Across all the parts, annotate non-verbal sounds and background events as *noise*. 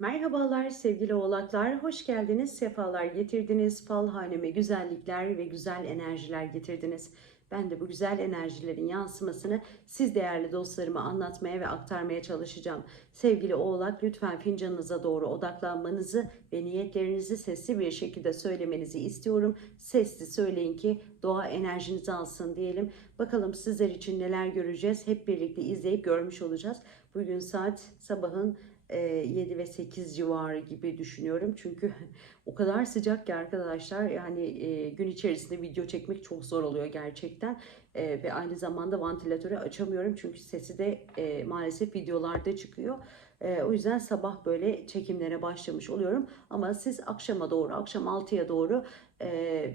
Merhabalar sevgili oğlaklar, hoş geldiniz, sefalar getirdiniz, fal haneme güzellikler ve güzel enerjiler getirdiniz. Ben de bu güzel enerjilerin yansımasını siz değerli dostlarıma anlatmaya ve aktarmaya çalışacağım. Sevgili oğlak lütfen fincanınıza doğru odaklanmanızı ve niyetlerinizi sesli bir şekilde söylemenizi istiyorum. Sesli söyleyin ki doğa enerjinizi alsın diyelim. Bakalım sizler için neler göreceğiz hep birlikte izleyip görmüş olacağız. Bugün saat sabahın 7 ve 8 civarı gibi düşünüyorum. Çünkü *laughs* o kadar sıcak ki arkadaşlar yani gün içerisinde video çekmek çok zor oluyor gerçekten. Ve aynı zamanda vantilatörü açamıyorum çünkü sesi de maalesef videolarda çıkıyor. O yüzden sabah böyle çekimlere başlamış oluyorum. Ama siz akşama doğru, akşam 6'ya doğru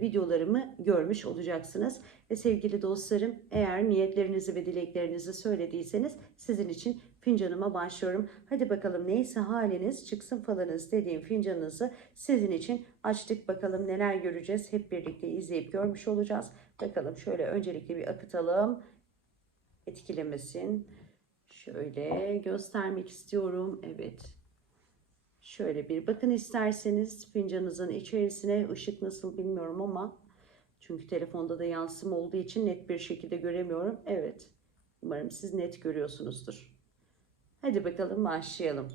videolarımı görmüş olacaksınız. Ve sevgili dostlarım eğer niyetlerinizi ve dileklerinizi söylediyseniz sizin için fincanıma başlıyorum. Hadi bakalım neyse haliniz çıksın falınız dediğim fincanınızı sizin için açtık. Bakalım neler göreceğiz. Hep birlikte izleyip görmüş olacağız. Bakalım şöyle öncelikle bir akıtalım. Etkilemesin. Şöyle göstermek istiyorum. Evet. Şöyle bir bakın isterseniz fincanınızın içerisine ışık nasıl bilmiyorum ama çünkü telefonda da yansıma olduğu için net bir şekilde göremiyorum. Evet. Umarım siz net görüyorsunuzdur. Hadi bakalım başlayalım.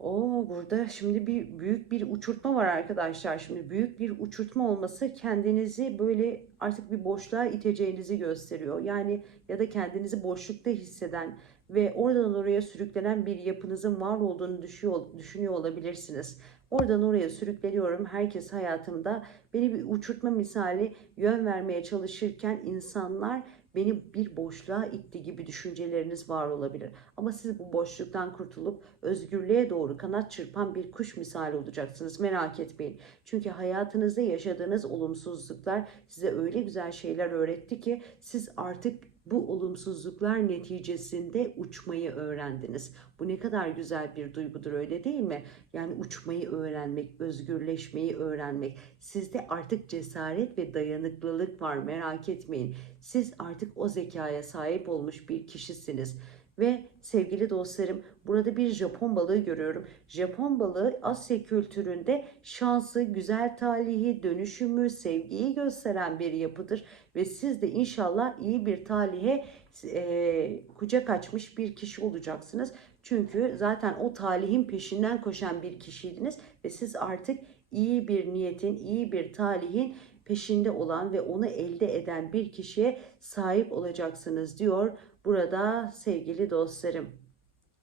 Oo burada şimdi bir büyük bir uçurtma var arkadaşlar. Şimdi büyük bir uçurtma olması kendinizi böyle artık bir boşluğa iteceğinizi gösteriyor. Yani ya da kendinizi boşlukta hisseden ve oradan oraya sürüklenen bir yapınızın var olduğunu düşünüyor, düşünüyor olabilirsiniz. Oradan oraya sürükleniyorum. Herkes hayatımda beni bir uçurtma misali yön vermeye çalışırken insanlar beni bir boşluğa itti gibi düşünceleriniz var olabilir. Ama siz bu boşluktan kurtulup özgürlüğe doğru kanat çırpan bir kuş misali olacaksınız. Merak etmeyin. Çünkü hayatınızda yaşadığınız olumsuzluklar size öyle güzel şeyler öğretti ki siz artık bu olumsuzluklar neticesinde uçmayı öğrendiniz. Bu ne kadar güzel bir duygudur öyle değil mi? Yani uçmayı öğrenmek, özgürleşmeyi öğrenmek. Sizde artık cesaret ve dayanıklılık var merak etmeyin. Siz artık o zekaya sahip olmuş bir kişisiniz. Ve sevgili dostlarım burada bir Japon balığı görüyorum. Japon balığı Asya kültüründe şansı, güzel talihi, dönüşümü, sevgiyi gösteren bir yapıdır. Ve siz de inşallah iyi bir talihe e, kucak açmış bir kişi olacaksınız. Çünkü zaten o talihin peşinden koşan bir kişiydiniz ve siz artık iyi bir niyetin, iyi bir talihin peşinde olan ve onu elde eden bir kişiye sahip olacaksınız diyor burada sevgili dostlarım.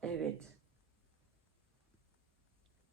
Evet.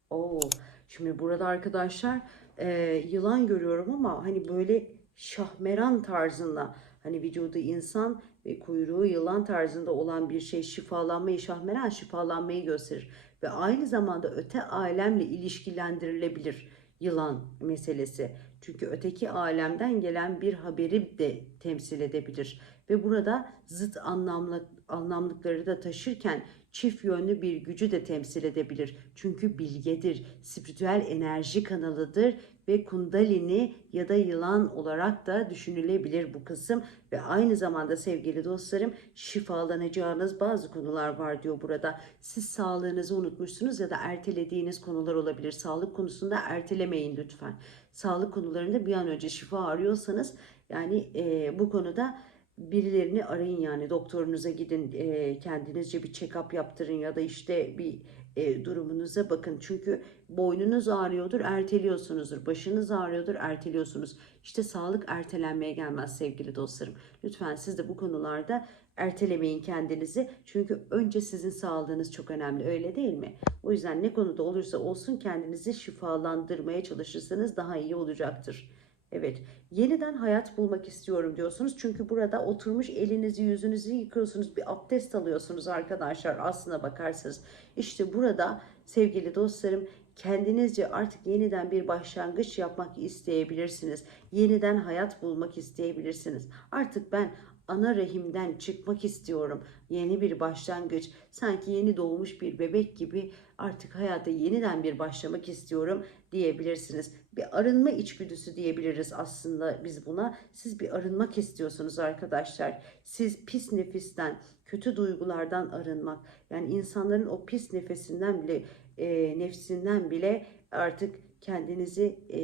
Oo, şimdi burada arkadaşlar e, yılan görüyorum ama hani böyle şahmeran tarzında hani vücudu insan ve kuyruğu yılan tarzında olan bir şey şifalanmayı şahmeran şifalanmayı gösterir ve aynı zamanda öte alemle ilişkilendirilebilir yılan meselesi. Çünkü öteki alemden gelen bir haberi de temsil edebilir. Ve burada zıt anlamlı, anlamlıkları da taşırken çift yönlü bir gücü de temsil edebilir. Çünkü bilgedir, spiritüel enerji kanalıdır ve kundalini ya da yılan olarak da düşünülebilir bu kısım. Ve aynı zamanda sevgili dostlarım şifalanacağınız bazı konular var diyor burada. Siz sağlığınızı unutmuşsunuz ya da ertelediğiniz konular olabilir. Sağlık konusunda ertelemeyin lütfen. Sağlık konularında bir an önce şifa arıyorsanız yani e, bu konuda birilerini arayın yani doktorunuza gidin e, kendinizce bir check-up yaptırın ya da işte bir e, durumunuza bakın. Çünkü boynunuz ağrıyordur erteliyorsunuzdur. Başınız ağrıyordur erteliyorsunuz. İşte sağlık ertelenmeye gelmez sevgili dostlarım. Lütfen siz de bu konularda ertelemeyin kendinizi. Çünkü önce sizin sağlığınız çok önemli öyle değil mi? O yüzden ne konuda olursa olsun kendinizi şifalandırmaya çalışırsanız daha iyi olacaktır. Evet, yeniden hayat bulmak istiyorum diyorsunuz. Çünkü burada oturmuş elinizi yüzünüzü yıkıyorsunuz. Bir abdest alıyorsunuz arkadaşlar aslına bakarsanız. İşte burada sevgili dostlarım kendinizce artık yeniden bir başlangıç yapmak isteyebilirsiniz. Yeniden hayat bulmak isteyebilirsiniz. Artık ben ana rahimden çıkmak istiyorum. Yeni bir başlangıç. Sanki yeni doğmuş bir bebek gibi artık hayata yeniden bir başlamak istiyorum diyebilirsiniz. Bir arınma içgüdüsü diyebiliriz aslında biz buna. Siz bir arınmak istiyorsunuz arkadaşlar. Siz pis nefisten, kötü duygulardan arınmak. Yani insanların o pis nefesinden bile, e, nefsinden bile artık kendinizi e,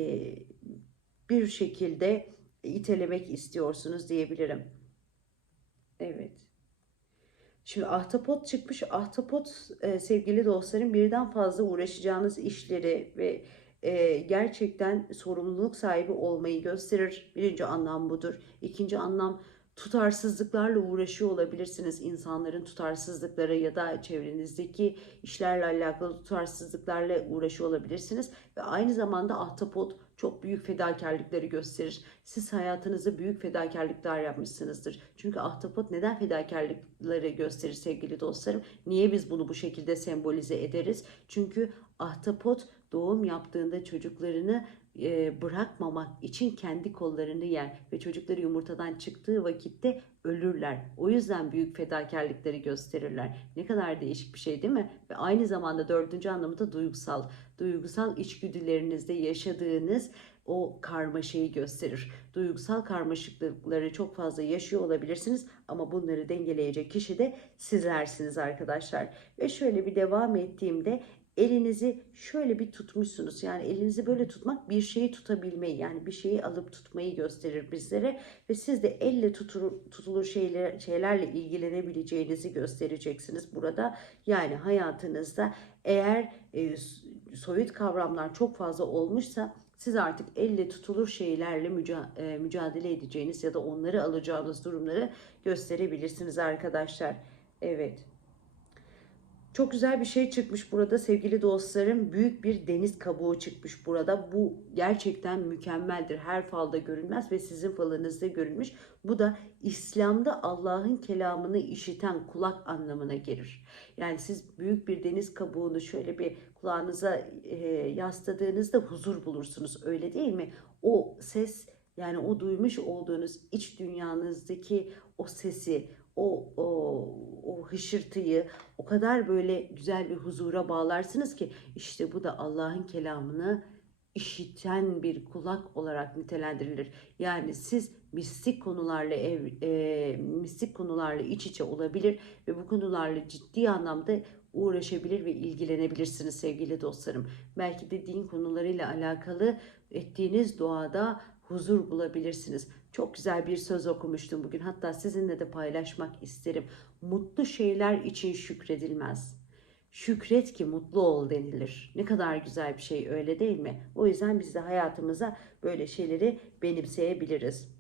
bir şekilde itelemek istiyorsunuz diyebilirim. Evet. Şimdi ahtapot çıkmış. Ahtapot e, sevgili dostlarım birden fazla uğraşacağınız işleri ve e, gerçekten sorumluluk sahibi olmayı gösterir. Birinci anlam budur. İkinci anlam tutarsızlıklarla uğraşıyor olabilirsiniz. İnsanların tutarsızlıkları ya da çevrenizdeki işlerle alakalı tutarsızlıklarla uğraşıyor olabilirsiniz. Ve aynı zamanda ahtapot çok büyük fedakarlıkları gösterir. Siz hayatınızda büyük fedakarlıklar yapmışsınızdır. Çünkü ahtapot neden fedakarlıkları gösterir sevgili dostlarım? Niye biz bunu bu şekilde sembolize ederiz? Çünkü ahtapot doğum yaptığında çocuklarını e, bırakmamak için kendi kollarını yer ve çocukları yumurtadan çıktığı vakitte ölürler. O yüzden büyük fedakarlıkları gösterirler. Ne kadar değişik bir şey değil mi? Ve aynı zamanda dördüncü anlamı da duygusal. Duygusal içgüdülerinizde yaşadığınız o karmaşayı gösterir. Duygusal karmaşıklıkları çok fazla yaşıyor olabilirsiniz ama bunları dengeleyecek kişi de sizlersiniz arkadaşlar. Ve şöyle bir devam ettiğimde elinizi şöyle bir tutmuşsunuz. Yani elinizi böyle tutmak bir şeyi tutabilmeyi yani bir şeyi alıp tutmayı gösterir bizlere ve siz de elle tutulur, tutulur şeyler, şeylerle ilgilenebileceğinizi göstereceksiniz burada. Yani hayatınızda eğer e, soyut kavramlar çok fazla olmuşsa siz artık elle tutulur şeylerle e, mücadele edeceğiniz ya da onları alacağınız durumları gösterebilirsiniz arkadaşlar. Evet. Çok güzel bir şey çıkmış burada sevgili dostlarım. Büyük bir deniz kabuğu çıkmış burada. Bu gerçekten mükemmeldir. Her falda görünmez ve sizin falınızda görünmüş. Bu da İslam'da Allah'ın kelamını işiten kulak anlamına gelir. Yani siz büyük bir deniz kabuğunu şöyle bir kulağınıza e, yasladığınızda huzur bulursunuz. Öyle değil mi? O ses yani o duymuş olduğunuz iç dünyanızdaki o sesi, o, o, o hışırtıyı o kadar böyle güzel bir huzura bağlarsınız ki işte bu da Allah'ın kelamını işiten bir kulak olarak nitelendirilir. Yani siz mistik konularla ev, e, mistik konularla iç içe olabilir ve bu konularla ciddi anlamda uğraşabilir ve ilgilenebilirsiniz sevgili dostlarım. Belki de din konularıyla alakalı ettiğiniz duada huzur bulabilirsiniz. Çok güzel bir söz okumuştum bugün. Hatta sizinle de paylaşmak isterim. Mutlu şeyler için şükredilmez. Şükret ki mutlu ol denilir. Ne kadar güzel bir şey öyle değil mi? O yüzden biz de hayatımıza böyle şeyleri benimseyebiliriz.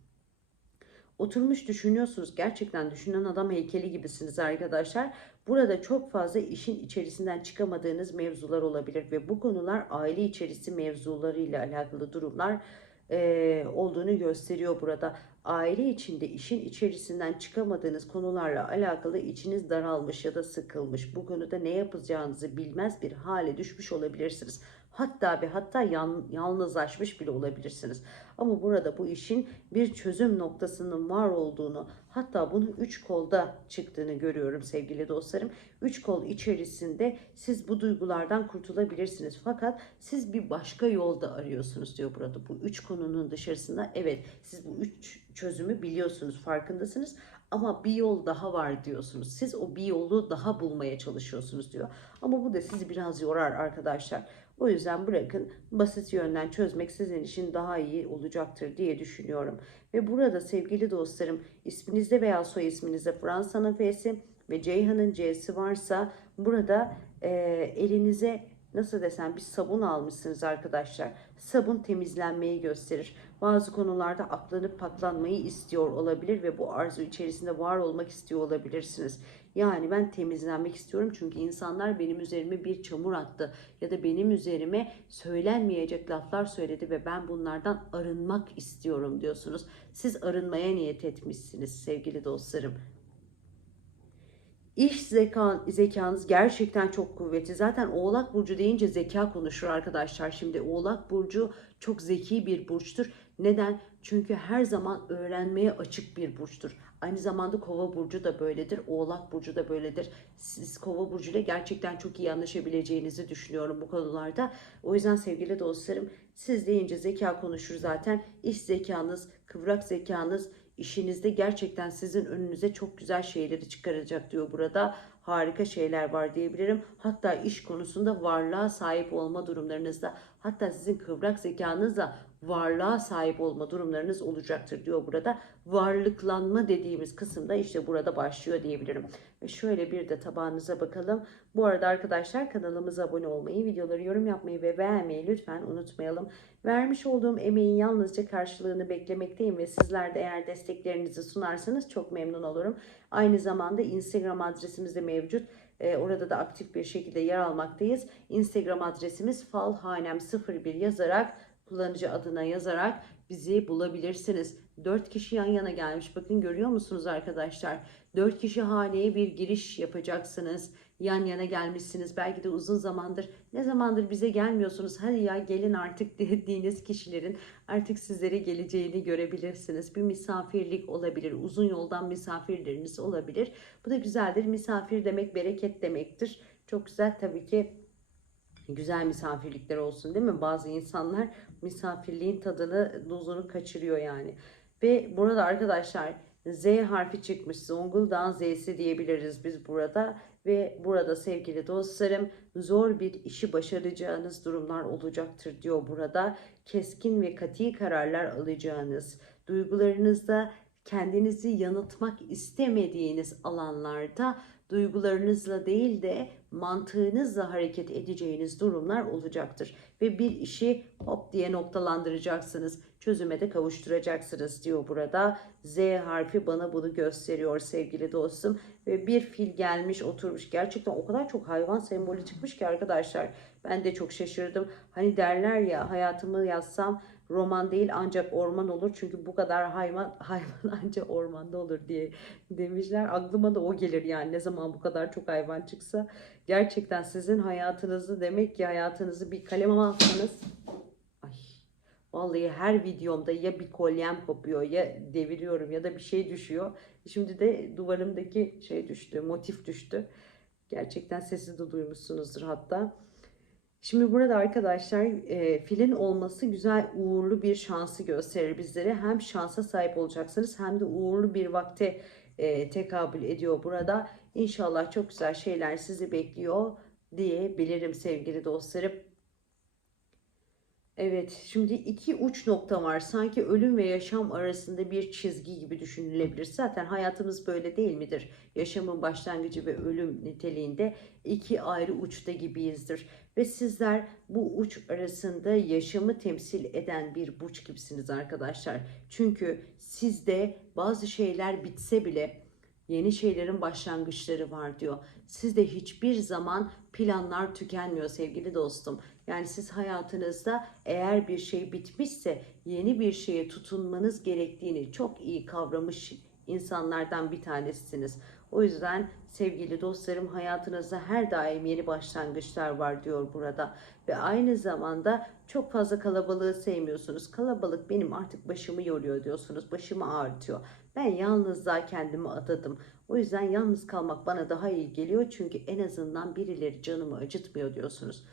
Oturmuş düşünüyorsunuz. Gerçekten düşünen adam heykeli gibisiniz arkadaşlar. Burada çok fazla işin içerisinden çıkamadığınız mevzular olabilir ve bu konular aile içerisi mevzularıyla alakalı durumlar e, olduğunu gösteriyor burada. Aile içinde işin içerisinden çıkamadığınız konularla alakalı içiniz daralmış ya da sıkılmış. Bu konuda ne yapacağınızı bilmez bir hale düşmüş olabilirsiniz. Hatta ve hatta yan, yalnızlaşmış bile olabilirsiniz. Ama burada bu işin bir çözüm noktasının var olduğunu, hatta bunun üç kolda çıktığını görüyorum sevgili dostlarım. Üç kol içerisinde siz bu duygulardan kurtulabilirsiniz. Fakat siz bir başka yolda arıyorsunuz diyor burada. Bu üç konunun dışarısında evet siz bu üç çözümü biliyorsunuz, farkındasınız. Ama bir yol daha var diyorsunuz. Siz o bir yolu daha bulmaya çalışıyorsunuz diyor. Ama bu da sizi biraz yorar arkadaşlar. O yüzden bırakın basit yönden çözmek sizin için daha iyi olacaktır diye düşünüyorum. Ve burada sevgili dostlarım isminizde veya soy isminizde Fransa'nın F'si ve Ceyhan'ın C'si varsa burada e, elinize nasıl desem bir sabun almışsınız arkadaşlar. Sabun temizlenmeyi gösterir. Bazı konularda aklanıp patlanmayı istiyor olabilir ve bu arzu içerisinde var olmak istiyor olabilirsiniz. Yani ben temizlenmek istiyorum çünkü insanlar benim üzerime bir çamur attı ya da benim üzerime söylenmeyecek laflar söyledi ve ben bunlardan arınmak istiyorum diyorsunuz. Siz arınmaya niyet etmişsiniz sevgili dostlarım. İş zeka, zekanız gerçekten çok kuvvetli. Zaten Oğlak Burcu deyince zeka konuşur arkadaşlar. Şimdi Oğlak Burcu çok zeki bir burçtur. Neden? Çünkü her zaman öğrenmeye açık bir burçtur. Aynı zamanda Kova burcu da böyledir. Oğlak burcu da böyledir. Siz Kova burcu ile gerçekten çok iyi anlaşabileceğinizi düşünüyorum bu konularda. O yüzden sevgili dostlarım siz deyince zeka konuşur zaten. İş zekanız, kıvrak zekanız, işinizde gerçekten sizin önünüze çok güzel şeyleri çıkaracak diyor burada. Harika şeyler var diyebilirim. Hatta iş konusunda varlığa sahip olma durumlarınızda hatta sizin kıvrak zekanızla varlığa sahip olma durumlarınız olacaktır diyor burada. Varlıklanma dediğimiz kısımda işte burada başlıyor diyebilirim. Ve şöyle bir de tabağınıza bakalım. Bu arada arkadaşlar kanalımıza abone olmayı, videoları yorum yapmayı ve beğenmeyi lütfen unutmayalım. Vermiş olduğum emeğin yalnızca karşılığını beklemekteyim ve sizler de eğer desteklerinizi sunarsanız çok memnun olurum. Aynı zamanda Instagram adresimiz de mevcut. Ee, orada da aktif bir şekilde yer almaktayız. Instagram adresimiz falhanem01 yazarak kullanıcı adına yazarak bizi bulabilirsiniz. 4 kişi yan yana gelmiş. Bakın görüyor musunuz arkadaşlar? 4 kişi haneye bir giriş yapacaksınız. Yan yana gelmişsiniz. Belki de uzun zamandır ne zamandır bize gelmiyorsunuz. Hadi ya gelin artık *laughs* dediğiniz kişilerin artık sizlere geleceğini görebilirsiniz. Bir misafirlik olabilir. Uzun yoldan misafirleriniz olabilir. Bu da güzeldir. Misafir demek bereket demektir. Çok güzel tabii ki güzel misafirlikler olsun değil mi? Bazı insanlar misafirliğin tadını, dozunu kaçırıyor yani. Ve burada arkadaşlar Z harfi çıkmış. Zonguldak'ın Z'si diyebiliriz biz burada. Ve burada sevgili dostlarım zor bir işi başaracağınız durumlar olacaktır diyor burada. Keskin ve katı kararlar alacağınız, duygularınızda kendinizi yanıltmak istemediğiniz alanlarda duygularınızla değil de mantığınızla hareket edeceğiniz durumlar olacaktır. Ve bir işi hop diye noktalandıracaksınız. Çözüme de kavuşturacaksınız diyor burada. Z harfi bana bunu gösteriyor sevgili dostum. Ve bir fil gelmiş oturmuş. Gerçekten o kadar çok hayvan sembolü çıkmış ki arkadaşlar. Ben de çok şaşırdım. Hani derler ya hayatımı yazsam roman değil ancak orman olur. Çünkü bu kadar hayvan *laughs* hayvan ancak ormanda olur diye demişler. Aklıma da o gelir yani ne zaman bu kadar çok hayvan çıksa. Gerçekten sizin hayatınızı demek ki hayatınızı bir kaleme alsanız ay vallahi her videomda ya bir kolyem kopuyor ya deviriyorum ya da bir şey düşüyor. Şimdi de duvarımdaki şey düştü, motif düştü. Gerçekten sesi de duymuşsunuzdur hatta. Şimdi burada arkadaşlar e, filin olması güzel uğurlu bir şansı gösterir bizlere. Hem şansa sahip olacaksınız hem de uğurlu bir vakte e, tekabül ediyor burada. İnşallah çok güzel şeyler sizi bekliyor diyebilirim sevgili dostlarım. Evet, şimdi iki uç nokta var. Sanki ölüm ve yaşam arasında bir çizgi gibi düşünülebilir. Zaten hayatımız böyle değil midir? Yaşamın başlangıcı ve ölüm niteliğinde iki ayrı uçta gibiyizdir. Ve sizler bu uç arasında yaşamı temsil eden bir burç gibisiniz arkadaşlar. Çünkü sizde bazı şeyler bitse bile yeni şeylerin başlangıçları var diyor. Sizde hiçbir zaman planlar tükenmiyor sevgili dostum. Yani siz hayatınızda eğer bir şey bitmişse yeni bir şeye tutunmanız gerektiğini çok iyi kavramış insanlardan bir tanesiniz. O yüzden sevgili dostlarım hayatınızda her daim yeni başlangıçlar var diyor burada. Ve aynı zamanda çok fazla kalabalığı sevmiyorsunuz. Kalabalık benim artık başımı yoruyor diyorsunuz. Başımı ağrıtıyor. Ben yalnızlığa kendimi adadım. O yüzden yalnız kalmak bana daha iyi geliyor. Çünkü en azından birileri canımı acıtmıyor diyorsunuz.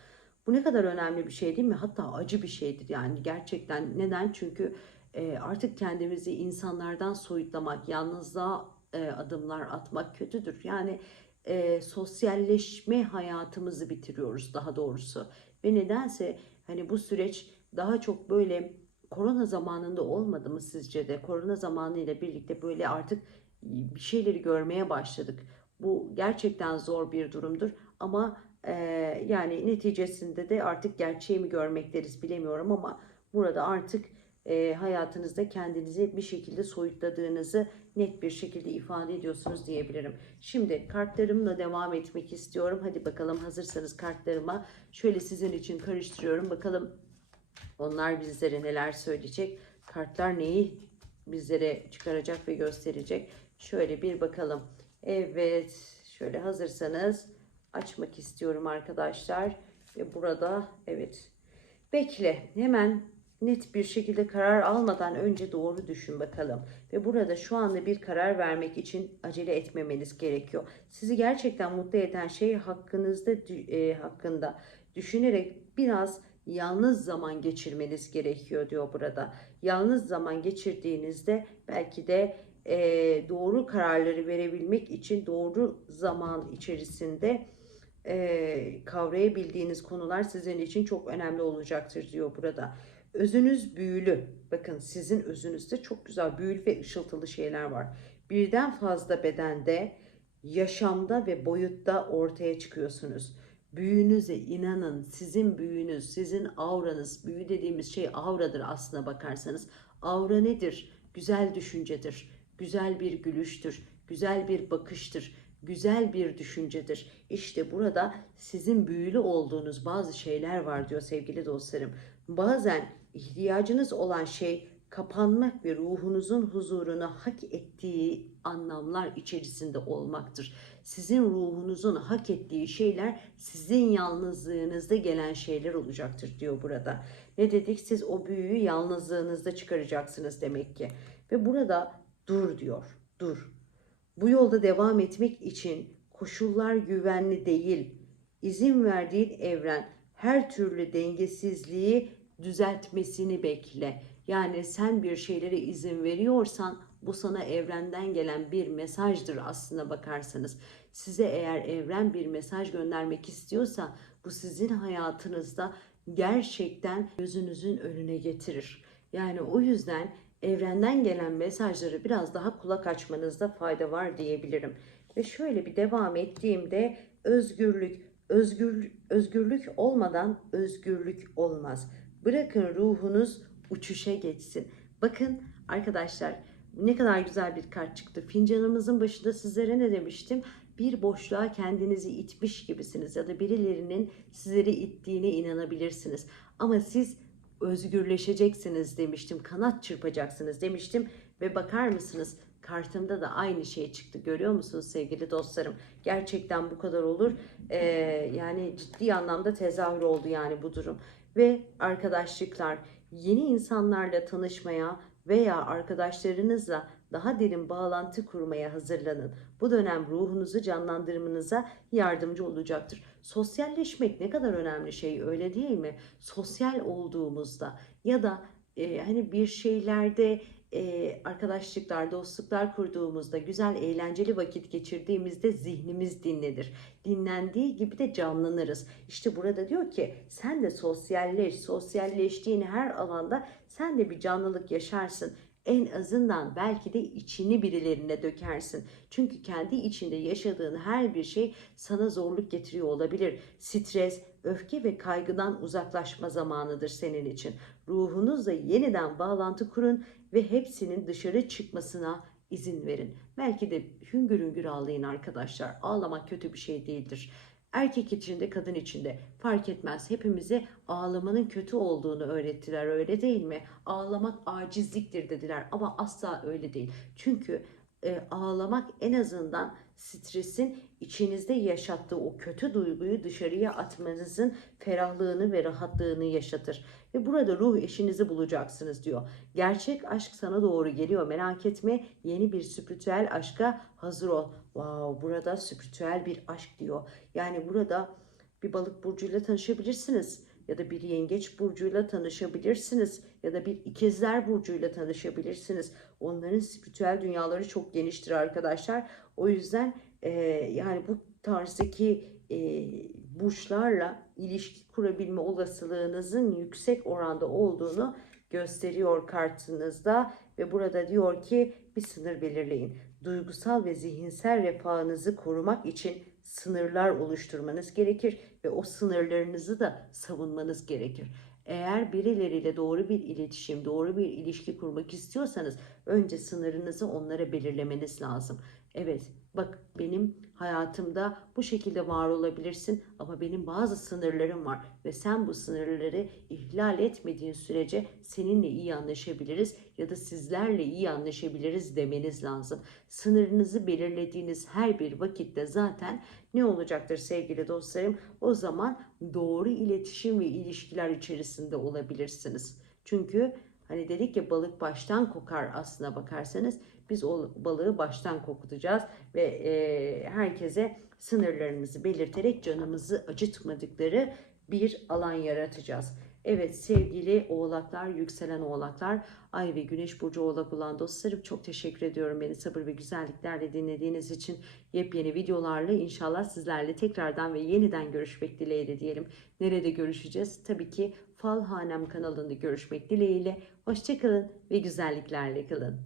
Bu ne kadar önemli bir şey değil mi? Hatta acı bir şeydir yani gerçekten. Neden? Çünkü e, artık kendimizi insanlardan soyutlamak, yalnızlığa e, adımlar atmak kötüdür. Yani e, sosyalleşme hayatımızı bitiriyoruz daha doğrusu. Ve nedense hani bu süreç daha çok böyle korona zamanında olmadı mı sizce de? Korona zamanıyla birlikte böyle artık bir şeyleri görmeye başladık. Bu gerçekten zor bir durumdur ama yani neticesinde de artık gerçeği mi görmek deriz bilemiyorum ama burada artık e, hayatınızda kendinizi bir şekilde soyutladığınızı net bir şekilde ifade ediyorsunuz diyebilirim. Şimdi kartlarımla devam etmek istiyorum. Hadi bakalım hazırsanız kartlarıma şöyle sizin için karıştırıyorum. Bakalım onlar bizlere neler söyleyecek. Kartlar neyi bizlere çıkaracak ve gösterecek. Şöyle bir bakalım. Evet şöyle hazırsanız açmak istiyorum arkadaşlar. Ve burada evet bekle hemen net bir şekilde karar almadan önce doğru düşün bakalım. Ve burada şu anda bir karar vermek için acele etmemeniz gerekiyor. Sizi gerçekten mutlu eden şey hakkınızda e, hakkında düşünerek biraz yalnız zaman geçirmeniz gerekiyor diyor burada. Yalnız zaman geçirdiğinizde belki de e, doğru kararları verebilmek için doğru zaman içerisinde e, kavrayabildiğiniz konular sizin için çok önemli olacaktır diyor burada. Özünüz büyülü. Bakın sizin özünüzde çok güzel büyülü ve ışıltılı şeyler var. Birden fazla bedende, yaşamda ve boyutta ortaya çıkıyorsunuz. Büyünüze inanın. Sizin büyünüz, sizin auranız, büyü dediğimiz şey auradır aslına bakarsanız. Aura nedir? Güzel düşüncedir, güzel bir gülüştür, güzel bir bakıştır, güzel bir düşüncedir. İşte burada sizin büyülü olduğunuz bazı şeyler var diyor sevgili dostlarım. Bazen ihtiyacınız olan şey kapanmak ve ruhunuzun huzurunu hak ettiği anlamlar içerisinde olmaktır. Sizin ruhunuzun hak ettiği şeyler sizin yalnızlığınızda gelen şeyler olacaktır diyor burada. Ne dedik? Siz o büyüyü yalnızlığınızda çıkaracaksınız demek ki. Ve burada dur diyor. Dur. Bu yolda devam etmek için koşullar güvenli değil. İzin verdiğin evren her türlü dengesizliği düzeltmesini bekle. Yani sen bir şeylere izin veriyorsan bu sana evrenden gelen bir mesajdır aslına bakarsanız. Size eğer evren bir mesaj göndermek istiyorsa bu sizin hayatınızda gerçekten gözünüzün önüne getirir. Yani o yüzden evrenden gelen mesajları biraz daha kulak açmanızda fayda var diyebilirim. Ve şöyle bir devam ettiğimde özgürlük, özgür, özgürlük olmadan özgürlük olmaz. Bırakın ruhunuz uçuşa geçsin. Bakın arkadaşlar ne kadar güzel bir kart çıktı. Fincanımızın başında sizlere ne demiştim? Bir boşluğa kendinizi itmiş gibisiniz ya da birilerinin sizleri ittiğine inanabilirsiniz. Ama siz özgürleşeceksiniz demiştim. Kanat çırpacaksınız demiştim ve bakar mısınız? Kartımda da aynı şey çıktı. Görüyor musunuz sevgili dostlarım? Gerçekten bu kadar olur. Ee, yani ciddi anlamda tezahür oldu yani bu durum. Ve arkadaşlıklar, yeni insanlarla tanışmaya veya arkadaşlarınızla daha derin bağlantı kurmaya hazırlanın. Bu dönem ruhunuzu canlandırmanıza yardımcı olacaktır. Sosyalleşmek ne kadar önemli şey öyle değil mi? Sosyal olduğumuzda ya da e, hani bir şeylerde e, arkadaşlıklar, dostluklar kurduğumuzda, güzel, eğlenceli vakit geçirdiğimizde zihnimiz dinlenir. Dinlendiği gibi de canlanırız. İşte burada diyor ki sen de sosyalleş, sosyalleştiğin her alanda sen de bir canlılık yaşarsın. En azından belki de içini birilerine dökersin. Çünkü kendi içinde yaşadığın her bir şey sana zorluk getiriyor olabilir. Stres, öfke ve kaygıdan uzaklaşma zamanıdır senin için. Ruhunuzla yeniden bağlantı kurun ve hepsinin dışarı çıkmasına izin verin. Belki de hüngür hüngür ağlayın arkadaşlar. Ağlamak kötü bir şey değildir. Erkek içinde, kadın içinde fark etmez. Hepimize ağlamanın kötü olduğunu öğrettiler öyle değil mi? Ağlamak acizliktir dediler ama asla öyle değil. Çünkü e, ağlamak en azından stresin içinizde yaşattığı o kötü duyguyu dışarıya atmanızın ferahlığını ve rahatlığını yaşatır. Ve burada ruh eşinizi bulacaksınız diyor. Gerçek aşk sana doğru geliyor merak etme. Yeni bir spiritüel aşka hazır ol. Wow burada spiritüel bir aşk diyor. Yani burada bir balık burcuyla tanışabilirsiniz ya da bir yengeç burcuyla tanışabilirsiniz ya da bir ikizler burcuyla tanışabilirsiniz. Onların spiritüel dünyaları çok geniştir arkadaşlar. O yüzden e, yani bu tarzdaki e, burçlarla ilişki kurabilme olasılığınızın yüksek oranda olduğunu gösteriyor kartınızda ve burada diyor ki bir sınır belirleyin. Duygusal ve zihinsel refahınızı korumak için sınırlar oluşturmanız gerekir ve o sınırlarınızı da savunmanız gerekir. Eğer birileriyle doğru bir iletişim, doğru bir ilişki kurmak istiyorsanız önce sınırınızı onlara belirlemeniz lazım. Evet, bak benim hayatımda bu şekilde var olabilirsin ama benim bazı sınırlarım var ve sen bu sınırları ihlal etmediğin sürece seninle iyi anlaşabiliriz ya da sizlerle iyi anlaşabiliriz demeniz lazım. Sınırınızı belirlediğiniz her bir vakitte zaten ne olacaktır sevgili dostlarım? O zaman doğru iletişim ve ilişkiler içerisinde olabilirsiniz. Çünkü hani dedik ya balık baştan kokar aslına bakarsanız biz o balığı baştan kokutacağız ve e, herkese sınırlarımızı belirterek canımızı acıtmadıkları bir alan yaratacağız. Evet sevgili oğlaklar, yükselen oğlaklar, ay ve güneş burcu oğlak olan dostlarım çok teşekkür ediyorum beni sabır ve güzelliklerle dinlediğiniz için. Yepyeni videolarla inşallah sizlerle tekrardan ve yeniden görüşmek dileğiyle diyelim. Nerede görüşeceğiz? Tabii ki Falhanem kanalında görüşmek dileğiyle. Hoşçakalın ve güzelliklerle kalın.